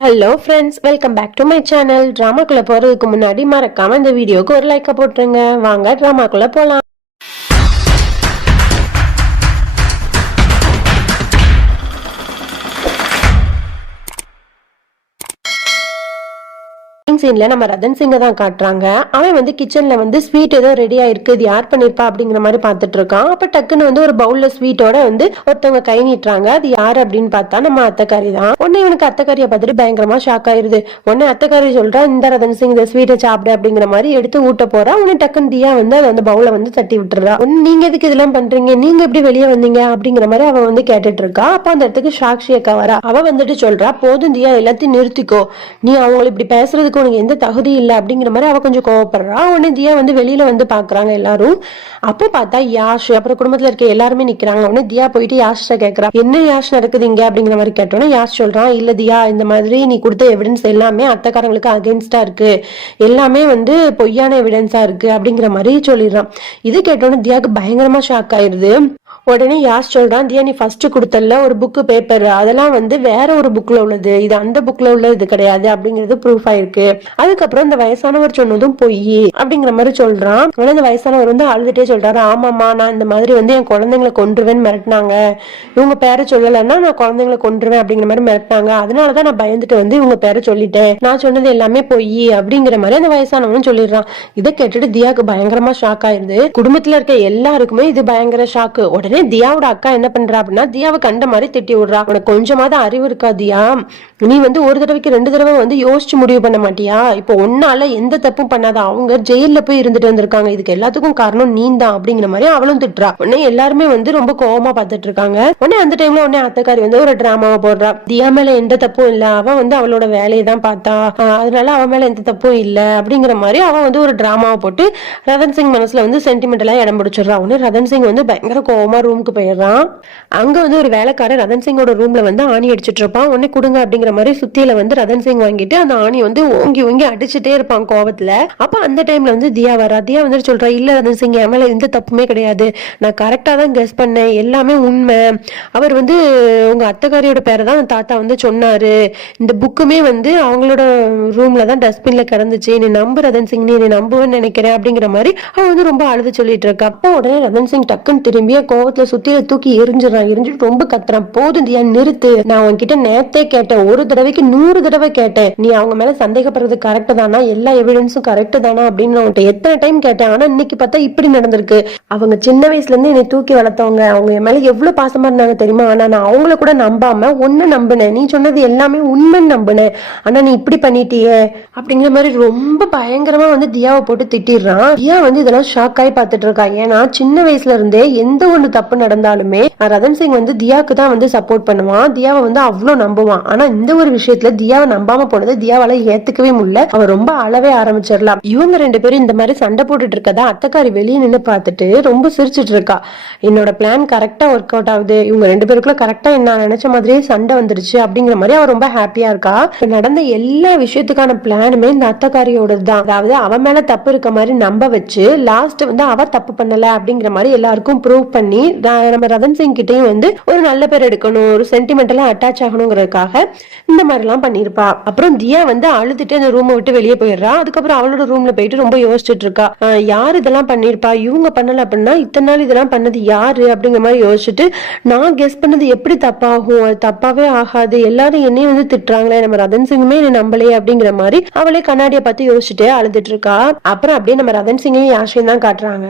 Hello friends, welcome back to my channel. ட்ராமாக்குள்ள போறதுக்கு முன்னாடி மறக்காம இந்த வீடியோக்கு ஒரு லைக்கை போட்டுருங்க. வாங்க ட்ராமாக்குள்ள போலாம். சீன்ல நம்ம ரதன் சிங்க தான் காட்டுறாங்க. அவன் வந்து கிச்சன்ல வந்து ஸ்வீட் ஏதோ ரெடியா இருக்கு, இது யார் பண்ணிருப்பா அப்படிங்கிற மாதிரி பாத்துட்டு இருக்கான். அப்ப டக்குன்னு வந்து ஒரு பவுல்ல ஸ்வீட்டோட வந்து ஒருத்தவங்க கை நீட்டுறாங்க. அது யாரு அப்படின்னு பார்த்தா நம்ம அத்தைக்காரி தான். உடனே இவனுக்கு அத்தைக்காரியை பார்த்துட்டு பயங்கரமா ஷாக் ஆயிருது. உடனே அத்தைக்காரி சொல்றா, இந்த ரதன் சிங் இந்த ஸ்வீட்டை சாப்பிடு அப்படிங்கிற மாதிரி எடுத்து ஊட்ட போறா. உடனே டக்குன்னு தியா வந்து அந்த பவுல வந்து தட்டி விட்டுறா. நீங்க எதுக்கு இதெல்லாம் பண்றீங்க, நீங்க எப்படி வெளியே வந்தீங்க அப்படிங்கிற மாதிரி அவ வந்து கேட்டுட்டு இருக்கா. அப்ப அந்த இடத்துக்கு சாக்ஷி அக்கா வரா. அவ வந்துட்டு சொல்றா, போதும் தியா, எல்லாத்தையும் நிறுத்திக்கோ, நீ அவங்களை இப்படி பேசுறதுக்கு உனக்கு எந்த தகுதி இல்லை அப்படிங்கிற மாதிரி அவ கொஞ்சம் கோவப்படுறா. உடனே தியா வந்து வெளியில வந்து பாக்குறாங்க எல்லாரும். அப்போ பார்த்தா யாஷ் அப்புறம் குடும்பத்துல இருக்க எல்லாருமே நிக்கிறாங்க. உடனே தியா போயிட்டு யாஷ்ட கேட்கறா, என்ன யாஷ் நடக்குது இங்க அப்படிங்கிற மாதிரி கேட்டோன்னே யாஷ் சொல்றான், இல்ல தியா, இந்த மாதிரி நீ கொடுத்த எவிடன்ஸ் எல்லாமே அத்தைக்காரங்களுக்கு அகேன்ஸ்டா இருக்கு, எல்லாமே வந்து பொய்யான எவிடன்ஸா இருக்கு அப்படிங்கிற மாதிரி சொல்லிடுறான். இது கேட்டோன்னே தியாக்கு பயங்கரமா ஷாக் ஆயிருது. உடனே யாஸ் சொல்றான், தியா நீ ஃபர்ஸ்ட் கொடுத்தல ஒரு புக்கு பேப்பர், அதெல்லாம் வந்து வேற ஒரு புக்ல உள்ளது, இது அந்த புக்ல உள்ள இது கிடையாது அப்படிங்கிறது ப்ரூஃப் ஆயிருக்கு. அதுக்கப்புறம் இந்த வயசானவர் சொன்னதும் பொய் அப்படிங்கிற மாதிரி சொல்றான். ஆனா இந்த வயசானவர் வந்து அழுதுட்டே சொல்றாரு, ஆமாமா, நான் இந்த மாதிரி வந்து என் குழந்தைங்களை கொன்றுவேன்னு மிரட்டினாங்க, இவங்க பேரை சொல்லலைன்னா நான் குழந்தைங்களை கொன்றுவேன் அப்படிங்கிற மாதிரி மிரட்டினாங்க, அதனாலதான் நான் பயந்துட்டு வந்து இவங்க பேரை சொல்லிட்டேன், நான் சொன்னது எல்லாமே பொய் அப்படிங்கிற மாதிரி அந்த வயசானவனும் சொல்லிடுறான். இதை கேட்டுட்டு தியாக்கு பயங்கரமா ஷாக் ஆயிருது. குடும்பத்துல இருக்க எல்லாருக்குமே இது பயங்கர ஷாக்கு. உடனே தியாவோட அக்கா என்ன பண்றா அப்படின்னா, தியாவை கண்ட மாதிரி திட்டி விடுறா. உனக்கு கொஞ்சமாவது அறிவு இருக்கா தியா, நீ வந்து ஒரு தடவைக்கு 2 தடவை வந்து யோசிச்சு முடிவு பண்ண மாட்டியா, இப்போ ஒன்னால எந்த தப்பும் பண்ணாத அவங்க ஜெயில போய் இருந்துட்டு வந்திருக்காங்க, இதுக்கு எல்லாத்துக்கும் காரணம் நீ தான் அப்படிங்கிற மாதிரி அவளும் திட்டுறா. உடனே எல்லாருமே வந்து ரொம்ப கோவமா பார்த்துட்டு இருக்காங்க. உடனே அந்த டைம்ல உடனே அத்தைக்காரி வந்து ஒரு டிராமாவை போடுறா. தியா மேல எந்த தப்பும் இல்ல, அவன் வந்து அவளோட வேலையை தான் பார்த்தா, அதனால அவன் மேல எந்த தப்பும் இல்ல அப்படிங்கிற மாதிரி அவன் வந்து ஒரு டிராமாவை போட்டு ரதன் சிங் மனசுல வந்து சென்டிமெண்டலா இடம் பிடிச்சிடுறா. உடனே ரதன் சிங் வந்து பயங்கர கோவமா ரூமுக்கு போயிடுறான். அங்க வந்து ஒரு வேலைக்காரர் ரதன் சிங்கோட ரூம்ல வந்து ஆணி அடிச்சிட்டு இருப்பான். உடனே கொடுங்க அப்படிங்கிற மாதிரி சுத்தியில வந்து ரதன் சிங் வாங்கிட்டு அந்த ஆணி வந்து ஓங்கி ஓங்கி அடிச்சுட்டே இருப்பான் கோவத்துல. அப்ப அந்த டைம்ல வந்து தியா வரா. தியா வந்து சொல்றா, இல்ல ரதன் சிங், என் மேல எந்த தப்புமே கிடையாது, நான் கரெக்டா தான் கெஸ் பண்ணேன், எல்லாமே உண்மை, அவர் வந்து உங்க அத்தைக்காரியோட பேரை தான் தாத்தா வந்து சொன்னாரு, இந்த புக்குமே வந்து அவங்களோட ரூம்ல தான் டஸ்ட்பின்ல கிடந்துச்சு, நீ நம்பு ரதன் சிங், நீ நம்புவேன்னு நினைக்கிறேன் அப்படிங்கிற மாதிரி அவன் வந்து ரொம்ப அழுது சொல்லிட்டு இருக்கா. அப்போ உடனே ரதன் சிங் டக்குன்னு திரும்பிய கோவத்துல சுத்தியில தூக்கி எரிஞ்சிடறான். எரிஞ்சிட்டு ரொம்ப கத்துறான், போதும் தியா நிறுத்து, நான் உன்கிட்ட நேத்தே கேட்டேன், ஒரு தடவைக்கு 100 தடவை கேட்டேன், நீ அவங்க மேல சந்தேகப்படுறது கரெக்ட் தானா, எல்லா எவிடன்ஸும் கரெக்ட் தானா அப்படின்னு உன்கிட்ட எத்தனை டைம் கேட்டேன், ஆனா இன்னைக்கு பார்த்தா இப்படி நடந்திருக்கு. அவங்க சின்ன வயசுல இருந்து என்னை தூக்கி வளர்த்தவங்க, அவங்க என் மேல எவ்வளவு பாசமா இருந்தாங்க தெரியுமா, ஆனா நான் அவங்கள கூட நம்பாம ஒன்னு நம்பினேன், நீ சொன்னது எல்லாமே உண்மைன்னு நம்பினேன், ஆனா நீ இப்படி பண்ணிட்டியே அப்படிங்கிற மாதிரி ரொம்ப பயங்கரமா வந்து தியாவை போட்டு திட்டிடுறான். தியா வந்து இதெல்லாம் ஷாக் ஆகி பார்த்துட்டு இருக்கா. ஏன்னா சின்ன வயசுல இருந்தே எந்த ஒண்ணு தப்பு நடந்தாலுமே ரதன் சிங் வந்து தியாவுக்கு தான் வந்து சப்போர்ட் பண்ணுவான், தியாவை வந்து அவ்வளவு நம்புவான். ஆனா இந்த ஒரு விஷயத்துல தியாவை நம்பாம போனது தியாவால ஏத்துக்கவே முடியல. அவ ரொம்ப அழவே ஆரம்பிச்சிடலாம். இவங்க 2 பேரும் இந்த மாதிரி சண்டை போட்டுட்டு இருக்கதா அத்தைக்காரி வெளியே நின்று பார்த்துட்டு ரொம்ப சிரிச்சிட்டு இருக்கா. என்னோட பிளான் கரெக்டா ஒர்க் அவுட் ஆகுது, இவங்க 2 பேருக்குள்ள கரெக்டா நான் நினைச்ச மாதிரியே சண்டை வந்துருச்சு அப்படிங்கிற மாதிரி அவ ரொம்ப ஹாப்பியா இருக்கா. நடந்த எல்லா விஷயத்துக்கான பிளானுமே இந்த அத்தைக்காரியோட தான். அதாவது அவ மேல தப்பு இருக்க மாதிரி நம்ப வச்சு லாஸ்ட் வந்து அவ தப்பு பண்ணல அப்படிங்கிற மாதிரி எல்லாருக்கும் ப்ரூவ் பண்ணி நம்ம ரதன் சிங் கிட்டையும் வந்து ஒரு நல்ல பேர் எடுக்கணும், ஒரு சென்டிமெண்டலா அட்டாச் ஆகணுங்கிறதுக்காக இந்த மாதிரி எல்லாம் பண்ணிருப்பா. அப்புறம் தியா வந்து அழுதுட்டு அந்த ரூமை விட்டு வெளியே போயிடுறா. அதுக்கப்புறம் அவளோட ரூம்ல போயிட்டு ரொம்ப யோசிச்சுட்டு இருக்கா, யாரு இதெல்லாம் பண்ணிருப்பா, இவங்க பண்ணல அப்படின்னா இத்தனை நாள் இதெல்லாம் பண்ணது யாரு அப்படிங்கிற மாதிரி யோசிச்சுட்டு, நான் கெஸ் பண்ணது எப்படி தப்பாகும், அது தப்பாவே ஆகாது, எல்லாரும் என்னையும் வந்து திட்டுறாங்களே, நம்ம ரதன் சிங்குமே என்ன நம்பலையே அப்படிங்கிற மாதிரி அவளே கண்ணாடியை பார்த்து யோசிச்சுட்டு அழுதுட்டு இருக்கா. அப்புறம் அப்படியே நம்ம ரதன் சிங்கையும் யாஷையும் தான் காட்டுறாங்க.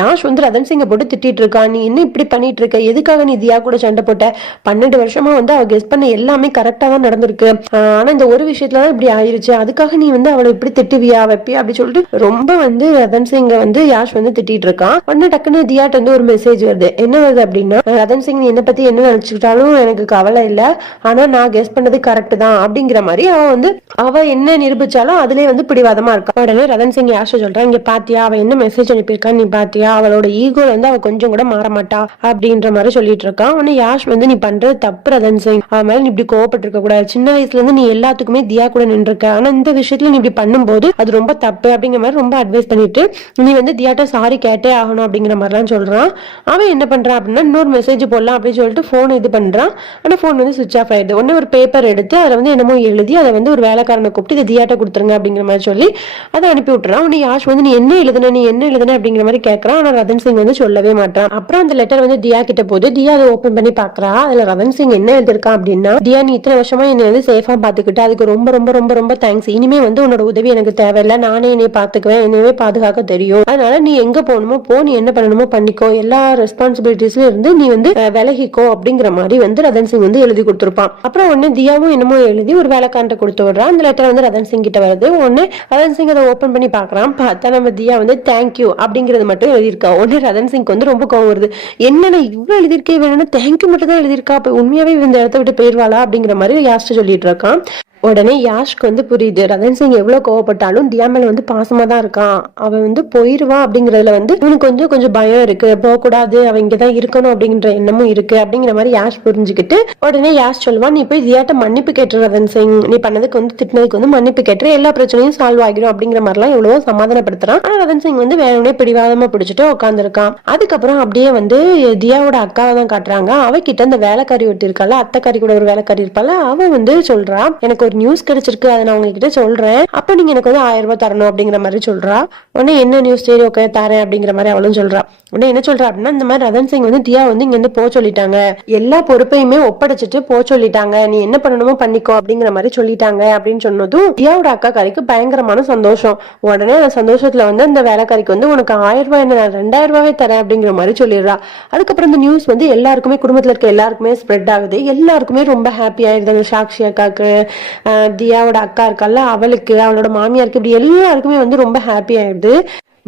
யாஷ் வந்து ரதன் சிங்கை போட்டு திட்டிட்டு இருக்கா, நீ என்ன இப்படி பண்ணிட்டு இருக்க, எதுக்காக நீ தியா கூட சண்டை போட்ட, 12 வருஷமா வந்து அவ கெஸ் பண்ண எல்லாமே கரெக்டா தான் நடந்திருக்கு, ஆனா இந்த ஒரு விஷயத்துலதான் இப்படி ஆயிருச்சு, அதுக்காக நீ வந்து அவளை இப்படி திட்டுவியா வைப்பியா அப்படி சொல்லிட்டு ரொம்ப வந்து ரதன் சிங்க வந்து யாஷ் வந்து திட்டிட்டு இருக்கான். உடனே டக்குன்னு தியாட்ட வந்து ஒரு மெசேஜ் வருது. என்ன வருது அப்படின்னா, ரதன் சிங் நீ என்ன பத்தி என்ன நினைச்சுக்கிட்டாலும் எனக்கு கவலை இல்ல, ஆனா நான் கெஸ் பண்ணது கரெக்ட் தான் அப்படிங்கிற மாதிரி அவ என்ன நிரூபிச்சாலும் அதுலயே வந்து பிடிவாதமா இருக்கா. உடனே ரதன் சிங் யாஷ சொல்றான், இங்க பாத்தியா அவ என்ன மெசேஜ் அனுப்பியிருக்கான்னு நீ பாத்தியா, அவளோட ஈகோல வந்து அவ கொஞ்சம் கூட மாற மாட்டேன் மாட்டா அப்படின்ற மாதிரி சொல்லிட்டு இருக்கான். ஆனா யாஷ் வந்து நீ பண்றது தப்பு ரதன் சிங், அவன் மேல நீ இப்படி கோவப்பட்டு இருக்க கூடாது. சின்ன வயசுல இருந்து நீ எல்லாத்துக்குமே தியா கூட நின்று இருக்க, ஆனா இந்த விஷயத்துல நீ இப்படி பண்ணும்போது அது ரொம்ப தப்பு அப்படிங்கிற மாதிரி ரொம்ப அட்வைஸ் பண்ணிட்டு நீ வந்து தியாட்ட சாரி கேட்டே ஆகணும் அப்படிங்கிற மாதிரிலாம் சொல்றான். அவன் என்ன பண்றான் அப்படின்னா இன்னொரு மெசேஜ் போடலாம் அப்படின்னு சொல்லிட்டு போன் இது பண்றான். ஆனா போன் வந்து சுவிச் ஆஃப் ஆயிடுது. உடனே ஒரு பேப்பர் எடுத்து அதுல வந்து என்னமோ எழுதி அதை வந்து ஒரு வேலைக்காரனை கூப்பிட்டு இதை தியாட்ட கொடுத்துருங்க அப்படிங்கிற மாதிரி சொல்லி அதை அனுப்பி விட்டுறான். உடனே யாஷ் வந்து நீ என்ன எழுதுன அப்படிங்கிற மாதிரி கேட்கறான். ஆனா ரதன் சிங் வந்து சொல்லவே மாட்டான். அப்புறம் அந்த லெட்டர் வந்து தியா கிட்ட போது தியா அதை ஓபன் பண்ணி பாக்குறா. அதுல ரதன் சிங் என்ன எழுதிருக்கான் அப்படின்னா, தியா நீ இத்தனை வருஷமா என்னை வந்து சேஃபா பாத்துக்கிட்டு அதுக்கு ரொம்ப ரொம்ப ரொம்ப ரொம்ப தேங்க்ஸ். இனிமே வந்து உன்னோட உதவி எனக்கு தேவையில்லை, நானே என்னை பாத்துக்குவேன், என்னையவே பாதுகாக்க தெரியும். அதனால நீ எங்க போகணுமோ போ, நீ என்ன பண்ணணுமோ பண்ணிக்கோ, எல்லா ரெஸ்பான்சிபிலிட்டிஸ்ல இருந்து நீ வந்து விலகிக்கோ அப்படிங்கிற மாதிரி வந்து ரதன் சிங் வந்து எழுதி கொடுத்திருப்பான். அப்புறம் உடனே தியாவும் என்னமோ எழுதி ஒரு வேலைக்காரன் கொடுத்து விடுறான். அந்த லெட்டர் வந்து ரதன் சிங் கிட்ட வருது. உடனே ரதன் சிங் அதை ஓபன் பண்ணி பாக்குறான். பார்த்தா நம்ம தியா வந்து தேங்க்யூ அப்படிங்கறது மட்டும் எழுதியிருக்கா. உடனே ரதன் சிங் வந்து ரொம்ப கோவம் வருது. என்னன்னா இவ்வளவு எழுதியிருக்கே வேணும்னா தேங்க்யூ மட்டும் தான் எழுதியிருக்கா, அப்ப உண்மையாவே இந்த இடத்த விட்டு போயிருவாளா அப்படிங்கிற மாதிரி யாஸ்ட் சொல்லிட்டு இருக்கான். உடனே யாஷ்க்கு வந்து புரியுது ரதன் சிங் எவ்வளவு கோவப்பட்டாலும் தியா மேல வந்து பாசமா தான் இருக்கான், அவன் வந்து போயிருவா அப்படிங்கறதுல வந்து இவனுக்கு வந்து கொஞ்சம் பயம் இருக்கு, போக கூடாது, அவன் இங்கதான் இருக்கணும் அப்படிங்கிற எண்ணமும் இருக்கு அப்படிங்கிற மாதிரி யாஷ் புரிஞ்சுக்கிட்டு உடனே யாஷ் சொல்லுவான், நீ போய் தியாட்ட மன்னிப்பு கேட்டு ரதன் சிங், நீ பண்ணதுக்கு வந்து திட்டினதுக்கு வந்து மன்னிப்பு கேட்டு எல்லா பிரச்சனையும் சால்வ் ஆகிடும் அப்படிங்கிற மாதிரிலாம் எவ்வளவோ சமாதானப்படுத்துறான். ஆனா ரதன் சிங் வந்து வேணும்னே பிடிவாதமா பிடிச்சிட்டு உட்காந்துருக்கான். அதுக்கப்புறம் அப்படியே வந்து தியாவோட அக்காவை தான் காட்டுறாங்க. அவகிட்ட அந்த வேலைக்காரி ஒருத்தி இருக்கால, அத்தைக்காரி கூட ஒரு வேலைக்காரி இருப்பால, அவ வந்து சொல்றா எனக்கு ஒரு நியூஸ் கிடைச்சிருக்கு, அதை நான் உங்ககிட்ட சொல்றேன், அப்ப நீங்க எனக்கு வந்து 1000 ரூபாய் தரணும் அப்படிங்கிற மாதிரி சொல்றா. உடனே என்ன நியூஸ், சரி ஓகே தரேன் அப்படிங்கிற மாதிரி அவளும் சொல்றா. உடனே என்ன சொல்றா அப்படின்னா இந்த மாதிரி ரதன் சிங் வந்து தியா வந்து இங்க இருந்து போக சொல்லிட்டாங்க, எல்லா பொறுப்பையுமே ஒப்படைச்சிட்டு போக சொல்லிட்டாங்க, நீ என்ன பண்ணணுமோ பண்ணிக்கோ அப்படிங்கிற மாதிரி சொல்லிட்டாங்க அப்படின்னு சொன்னதும் தியாவோட அக்கா காரிக்கு பயங்கரமான சந்தோஷம். உடனே அந்த சந்தோஷத்துல வந்து அந்த வேலைக்காரிக்கு வந்து உனக்கு 1000 ரூபாய் என்ன 2000 ரூபாவே தரேன் அப்படிங்கிற மாதிரி சொல்லிடுறா. அதுக்கப்புறம் இந்த நியூஸ் வந்து எல்லாருக்குமே குடும்பத்துல இருக்க எல்லாருக்குமே ஸ்ப்ரெட் ஆகுது. எல்லாருக்குமே ரொம்ப ஹாப்பி ஆயிடுது. சாக்ஷி அக்காக்கு, தியாவோட அக்கா இருக்கால அவளுக்கு, அவளோட மாமியாருக்கு, இப்படி எல்லாருக்குமே வந்து ரொம்ப ஹாப்பி ஆயிடுது.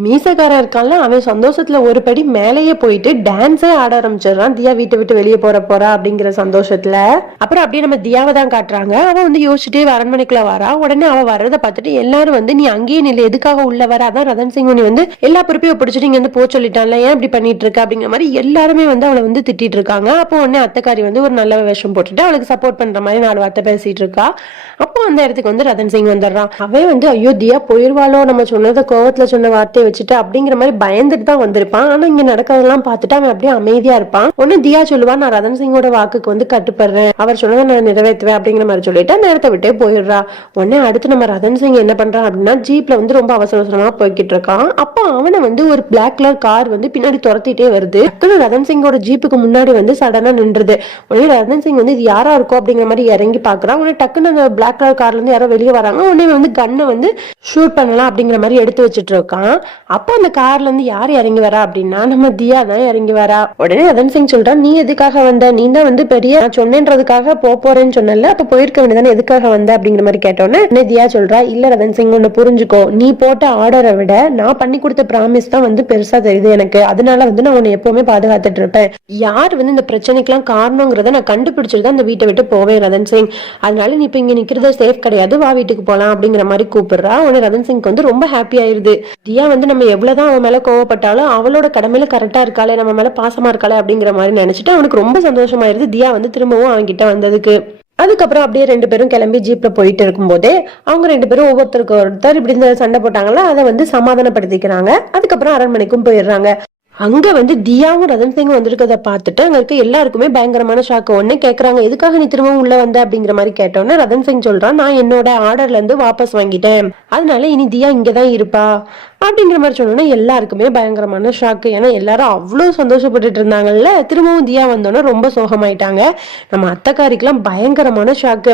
மீசக்காரன் இருக்கான்ல அவன் சந்தோஷத்துல ஒரு படி மேலேயே போயிட்டு டான்ஸே ஆட ஆரம்பிச்சிடறான், தியா வீட்டை விட்டு வெளியே போறா அப்படிங்கிற சந்தோஷத்துல. அப்புறம் அப்படியே நம்ம தியாவை தான் காட்டுறாங்க. அவ வந்து யோசிச்சுட்டே அரண்மனைக்குள்ள வரா. உடனே அவ வர்றதை பார்த்துட்டு எல்லாரும் வந்து நீ அங்கேயே நிலை, எதுக்காக உள்ள வர, அதான் ரதன் சிங் நீ வந்து எல்லா பொறுப்பையும் பிடிச்சிட்டு இங்க வந்து போக சொல்லிட்டான்ல, ஏன் இப்படி பண்ணிட்டு இருக்க அப்படிங்கிற மாதிரி எல்லாருமே வந்து அவளை வந்து திட்டிட்டு இருக்காங்க. அப்போ உடனே அத்தைக்காரி வந்து ஒரு நல்ல வேஷம் போட்டுட்டு அவளுக்கு சப்போர்ட் பண்ற மாதிரி 4 வார்த்தை பேசிட்டு இருக்கா. அப்போ அந்த இடத்துக்கு வந்து ரதன் சிங் வந்துடுறான். அவன் வந்து ஐயோ தியா போயிருவாளோ, நம்ம சொன்னதை கோவத்துல சொன்ன வார்த்தையை வச்சுட்டு அப்படிங்கிற மாதிரி பயந்துட்டு தான் வந்திருப்பான். ஆனா இங்க நடக்கிறதெல்லாம் பார்த்துட்டு அவன் அப்படியே அமைதியா இருப்பான். ஒன்னு தியா சொல்லுவான், நான் ரதன் சிங்கோட வாக்குக்கு வந்து கட்டுப்படுறேன், அவர் சொன்னதை நான் நிறைவேற்றுவேன் அப்படிங்கிற மாதிரி சொல்லிட்டு நேரத்தை விட்டே போயிடுறா. உடனே அடுத்து நம்ம ரதன் சிங் என்ன பண்றான் அப்படின்னா ஜீப்ல வந்து ரொம்ப அவசர அவசரமா போய்கிட்டு இருக்கான். அப்போ அவனை வந்து ஒரு பிளாக் கலர் கார் வந்து பின்னாடி துரத்திட்டே வருது. டக்குனு ரதன் சிங்கோட ஜீப்புக்கு முன்னாடி வந்து சடனா நின்றுது. உடனே ரதன் சிங் வந்து இது யாரா இருக்கும் அப்படிங்கிற மாதிரி இறங்கி பாக்குறான். உடனே டக்குன்னு அந்த பிளாக் கலர் கார்ல இருந்து யாரோ வெளியே வராங்க. உடனே வந்து கன்னை வந்து ஷூட் பண்ணலாம் அப்படிங்கிற மாதிரி எடுத்து வச்சுட்டு இருக்கான். அப்போ அந்த கார்ல இருந்து யார் இறங்கி வரா அப்படின்னா நம்ம தியா தான் இறங்கி வரா. உடனே ரதன் சிங் சொல்றான், நீ எதுக்காக வந்த, நீ தான் வந்து பெரிய சொன்னேன்றதுக்காக போறேன்னு சொன்னல, அப்ப போயிருக்க வேண்டியதானே, எதுக்காக வந்த அப்படிங்கிற மாதிரி கேட்டோன்னே தியா சொல்றா, இல்ல ரதன் சிங் ஒன்னு புரிஞ்சுக்கோ, நீ போட்ட ஆர்டரை விட நான் பண்ணி கொடுத்த ப்ராமிஸ் தான் வந்து பெருசா தெரியுது எனக்கு, அதனால வந்து நான் உன்னை எப்பவுமே பாதுகாத்துட்டு இருப்பேன், யார் வந்து இந்த பிரச்சனைக்கு எல்லாம் காரணங்கிறத நான் கண்டுபிடிச்சிட்டு தான் இந்த வீட்டை விட்டு போவேன் ரதன் சிங், அதனால நீ இப்ப இங்க நிக்கிறது சேஃப் கிடையாது, வா வீட்டுக்கு போலாம் அப்படிங்கிற மாதிரி கூப்பிடுறா. உடனே ரதன் சிங் வந்து ரொம்ப ஹாப்பி ஆயிருது. தியா வந்து நம்ம எவ்வளவுதான் அவன் மேல கோவப்பட்டாலும் அவளோட கடமையில கரெக்டா இருக்காளே, நம்ம மேல பாசமா இருக்காளே அப்படிங்கிற மாதிரி நினைச்சிட்டு அவனுக்கு ரொம்ப சந்தோஷமாயிருது தியா வந்து திரும்பவும் அவன் கிட்ட வந்ததுக்கு. அதுக்கப்புறம் அப்படியே 2 பேரும் கிளம்பி ஜீப்ல போயிட்டு இருக்கும் போதே அவங்க 2 பேரும் ஒவ்வொருத்தருக்கு ஒருத்தர் இப்படி இந்த சண்டை போட்டாங்களா அதை வந்து சமாதானப்படுத்திக்கிறாங்க. அதுக்கப்புறம் அரண்மனைக்கும் போயிடுறாங்க. அங்க வந்து தியாவும் ரதன் சிங்கும் வந்திருக்கத பார்த்துட்டு அங்க இருக்க எல்லாருக்குமே பயங்கரமான ஷாக்கு. ஒண்ணு கேக்குறாங்க, எதுக்காக நீ திரும்பவும் உள்ள வந்த அப்படிங்கிற மாதிரி கேட்டோன்னே ரதன் சிங் சொல்றான், நான் என்னோட ஆர்டர்ல இருந்து வாபஸ் வாங்கிட்டேன், அதனால இனி தியா இங்கதான் இருப்பா அப்படிங்கிற மாதிரி சொன்னோன்னா எல்லாருக்குமே பயங்கரமான ஷாக்கு. ஏன்னா எல்லாரும் அவ்வளவு சந்தோஷப்பட்டுட்டு இருந்தாங்கல்ல, திரும்பவும் தியா வந்தோன்னா ரொம்ப சோகமாயிட்டாங்க. நம்ம அத்தைக்காரிக்கெல்லாம் பயங்கரமான ஷாக்கு.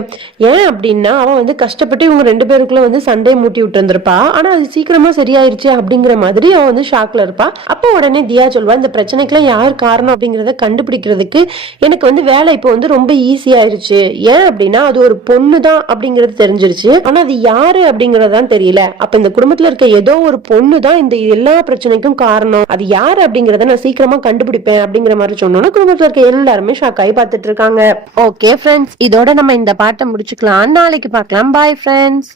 ஏன் அப்படின்னா அவன் வந்து கஷ்டப்பட்டு இவங்க 2 பேருக்குள்ள வந்து சண்டையை மூட்டி விட்டு இருந்திருப்பா. ஆனா அது சீக்கிரமா சரியாயிருச்சு அப்படிங்கிற மாதிரி அவன் வந்து ஷாக்ல இருப்பா. அப்போ உடனே தியா சொல்வா, இந்த பிரச்சனைக்கெல்லாம் யார் காரணம் அப்படிங்கறத கண்டுபிடிக்கிறதுக்கு எனக்கு வந்து வேலை இப்போ வந்து ரொம்ப ஈஸி ஆயிருச்சு. ஏன் அப்படின்னா அது ஒரு பொண்ணுதான் அப்படிங்கறது தெரிஞ்சிருச்சு, ஆனா அது யாரு அப்படிங்கறதான் தெரியல. அப்ப இந்த குடும்பத்துல இருக்க ஏதோ ஒரு பொண்ணுதான் இந்த எல்லா பிரச்சனைக்கும் காரணம், அது யாரு அப்படிங்கறத நான் சீக்கிரமா கண்டுபிடிப்பேன் அப்படிங்கிற மாதிரி சொன்னோன்னா குடும்பத்துல இருக்க எல்லாருமே ஷாக் ஆகி பார்த்துட்டு இருக்காங்க. ஓகே ஃப்ரெண்ட்ஸ், இதோட நம்ம இந்த பாட்டை முடிச்சுக்கலாம். நாளைக்கு பார்க்கலாம். Bye friends.